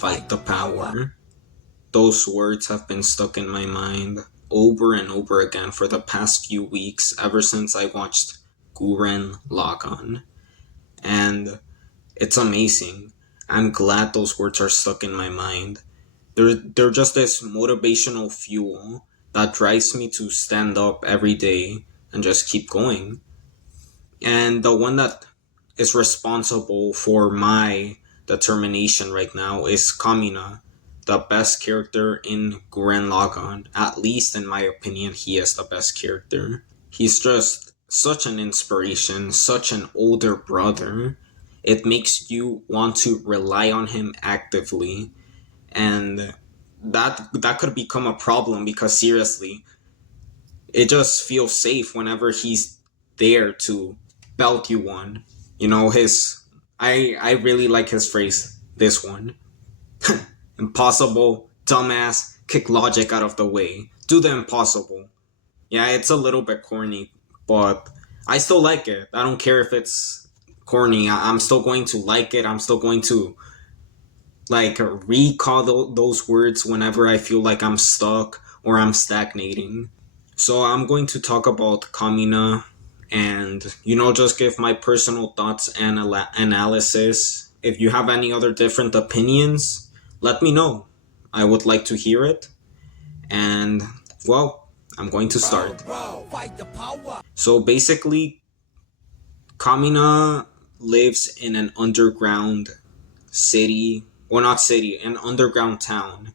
fight the power. Those words have been stuck in my mind over and over again for the past few weeks, ever since I watched Gurren Lagann. And it's amazing. I'm glad those words are stuck in my mind. They're just this motivational fuel that drives me to stand up every day and just keep going. And the one that is responsible for my determination right now is Kamina, the best character in Gurren Lagann. At least in my opinion, he is the best character. He's just such an inspiration, such an older brother. It makes you want to rely on him actively, and that could become a problem because seriously, it just feels safe whenever he's there to belt you one. You know, his I really like his phrase, this one. Impossible, dumbass, kick logic out of the way. Do the impossible. Yeah, it's a little bit corny, but I still like it. I don't care if it's corny. I'm still going to like it. I'm still going to like recall those words whenever I feel like I'm stuck or I'm stagnating. So I'm going to talk about Kamina and, just give my personal thoughts and analysis. If you have any other different opinions, let me know. I would like to hear it. And, well, I'm going to start. So basically, Kamina lives in an underground city, well, not city, an underground town.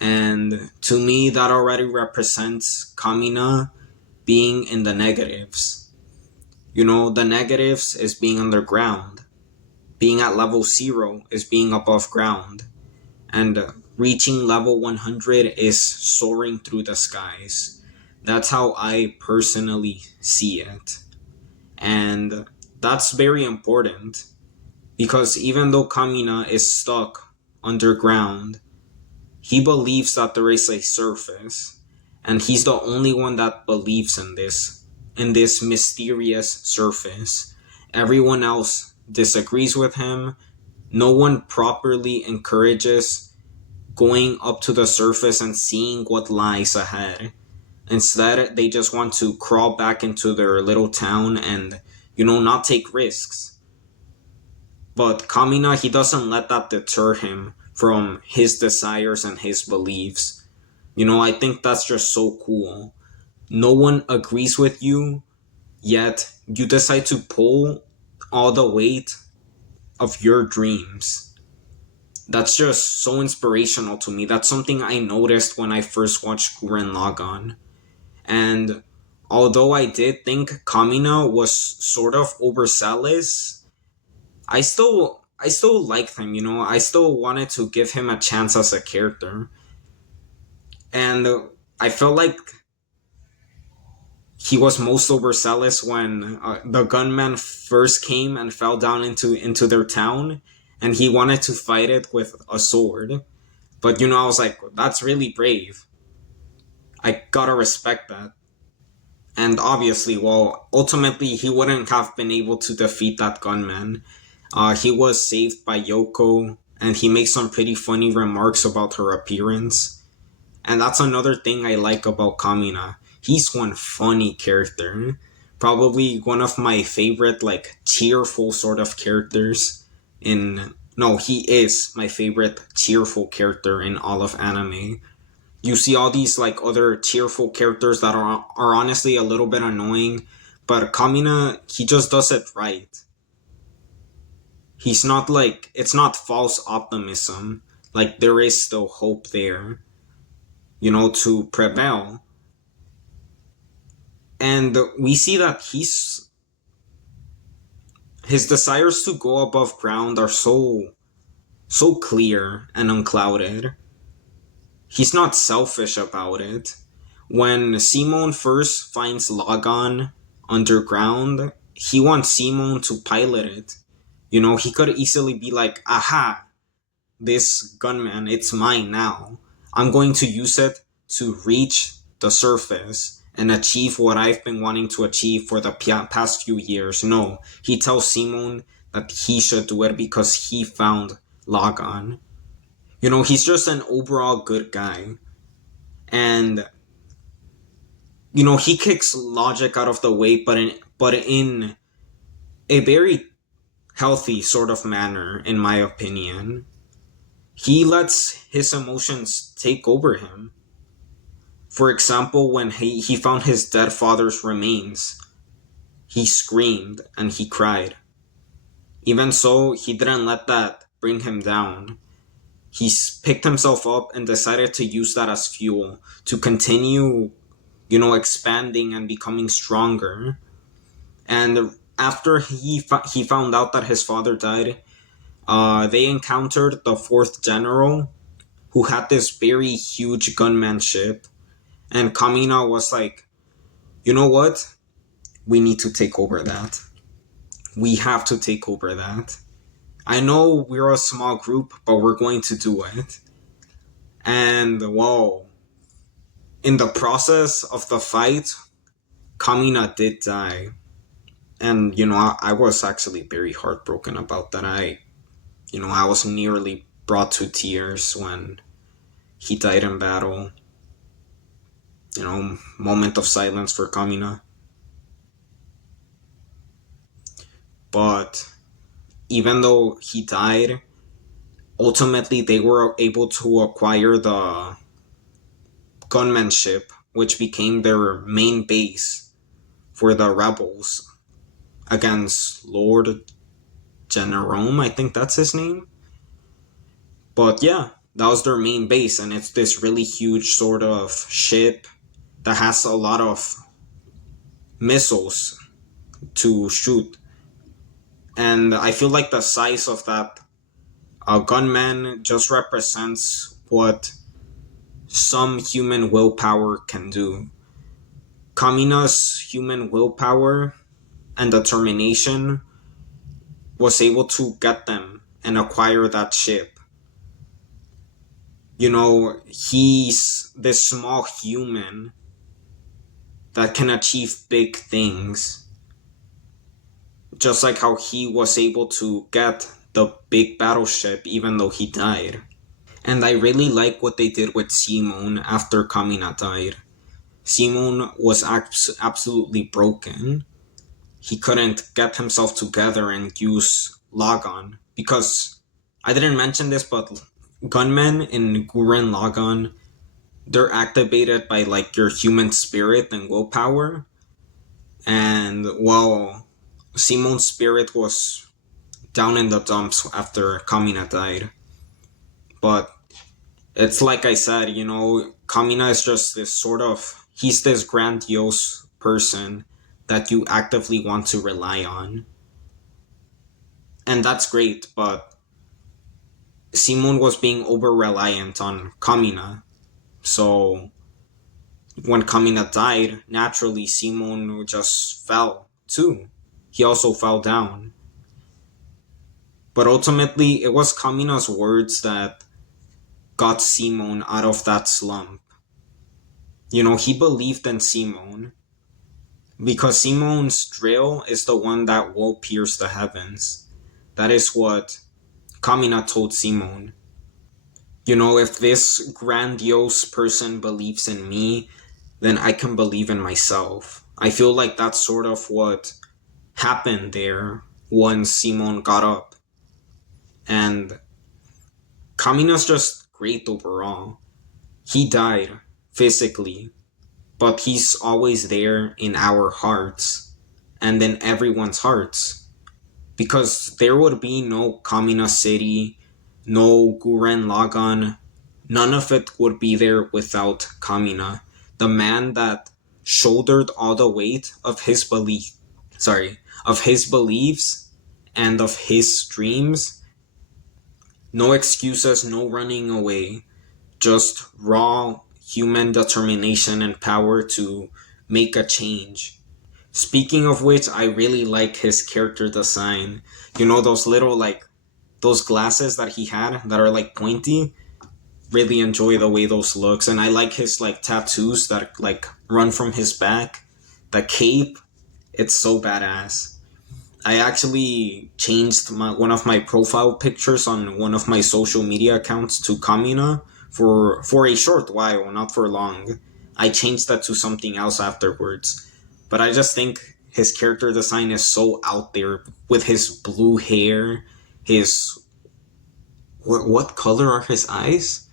And to me, that already represents Kamina being in the negatives. The negatives is being underground. Being at level 0 is being above ground. And reaching level 100 is soaring through the skies. That's how I personally see it. And that's very important. Because even though Kamina is stuck underground, he believes that there is a surface, and he's the only one that believes in this mysterious surface. Everyone else disagrees with him. No one properly encourages going up to the surface and seeing what lies ahead. Instead, they just want to crawl back into their little town and, not take risks. But Kamina, he doesn't let that deter him from his desires and his beliefs. I think that's just so cool. No one agrees with you, yet you decide to pull all the weight of your dreams. That's just so inspirational to me. That's something I noticed when I first watched Gurren Lagann. And although I did think Kamina was sort of overzealous, I still liked him, I still wanted to give him a chance as a character. And I felt like he was most overzealous when the gunman first came and fell down into their town, and he wanted to fight it with a sword. But I was like, that's really brave. I gotta respect that. And obviously, well, ultimately he wouldn't have been able to defeat that gunman. He was saved by Yoko, and he makes some pretty funny remarks about her appearance. And that's another thing I like about Kamina. He's one funny character. Probably one of my favorite, cheerful sort of characters he is my favorite cheerful character in all of anime. You see all these, other cheerful characters that are honestly a little bit annoying, but Kamina, he just does it right. He's not it's not false optimism. There is still hope there, to prevail. And we see that his desires to go above ground are so clear and unclouded. He's not selfish about it. When Simone first finds Lagaan underground, he wants Simone to pilot it. He could easily be like, aha, this gunman, it's mine now. I'm going to use it to reach the surface and achieve what I've been wanting to achieve for the past few years. No, he tells Simone that he should do it because he found Lagaan. He's just an overall good guy. And, he kicks logic out of the way, but in a very healthy sort of manner, in my opinion. He lets his emotions take over him. For example, when he found his dead father's remains, he screamed and he cried. Even so, he didn't let that bring him down. He picked himself up and decided to use that as fuel to continue, expanding and becoming stronger. And after he found out that his father died, they encountered the fourth general, who had this very huge gunman ship. And Kamina was like, you know what? We need to take over that. We have to take over that. I know we're a small group, but we're going to do it. And whoa, in the process of the fight, Kamina did die. And, I was actually very heartbroken about that. I was nearly brought to tears when he died in battle. Moment of silence for Kamina. But even though he died, ultimately they were able to acquire the gunman ship, which became their main base for the rebels against Lord Generome, I think that's his name. But yeah, that was their main base, and it's this really huge sort of ship that has a lot of missiles to shoot. And I feel like the size of that gunman just represents what some human willpower can do. Kamina's human willpower and determination was able to get them and acquire that ship. He's this small human that can achieve big things. Just like how he was able to get the big battleship even though he died. And I really like what they did with Simon after Kamina died. Simon was absolutely broken. He couldn't get himself together and use Lagaan. Because I didn't mention this, but gunmen in Gurren Lagaan, they're activated by like your human spirit and willpower. And while Simon's spirit was down in the dumps after Kamina died. But it's like I said, Kamina is just this sort of, he's this grandiose person that you actively want to rely on. And that's great, but Simon was being over reliant on Kamina. So when Kamina died, naturally Simon just fell too. He also fell down. But ultimately, it was Kamina's words that got Simon out of that slump. He believed in Simon because Simon's drill is the one that will pierce the heavens. That is what Kamina told Simon. If this grandiose person believes in me, then I can believe in myself. I feel like that's sort of what happened there once Simon got up. And Kamina's just great overall. He died physically, but he's always there in our hearts and in everyone's hearts. Because there would be no Kamina City, no Gurren Lagann, none of it would be there without Kamina, the man that shouldered all the weight of his of his beliefs and of his dreams. No excuses, no running away, just raw human determination and power to make a change. Speaking of which, I really like his character design. Those little those glasses that he had that are like pointy. Really enjoy the way those looks, and I like his tattoos that run from his back. The cape, it's so badass. I actually changed one of my profile pictures on one of my social media accounts to Kamina for a short while, not for long. I changed that to something else afterwards. But I just think his character design is so out there with his blue hair, his what color are his eyes?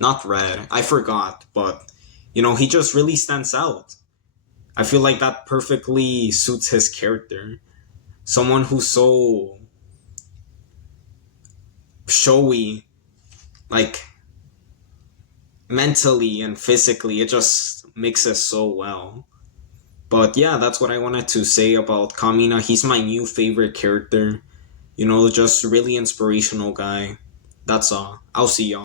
Not red. I forgot, but he just really stands out. I feel like that perfectly suits his character. Someone who's so showy, like mentally and physically, it just mixes so well. But yeah, that's what I wanted to say about Kamina. He's my new favorite character. Just really inspirational guy. That's all. I'll see y'all.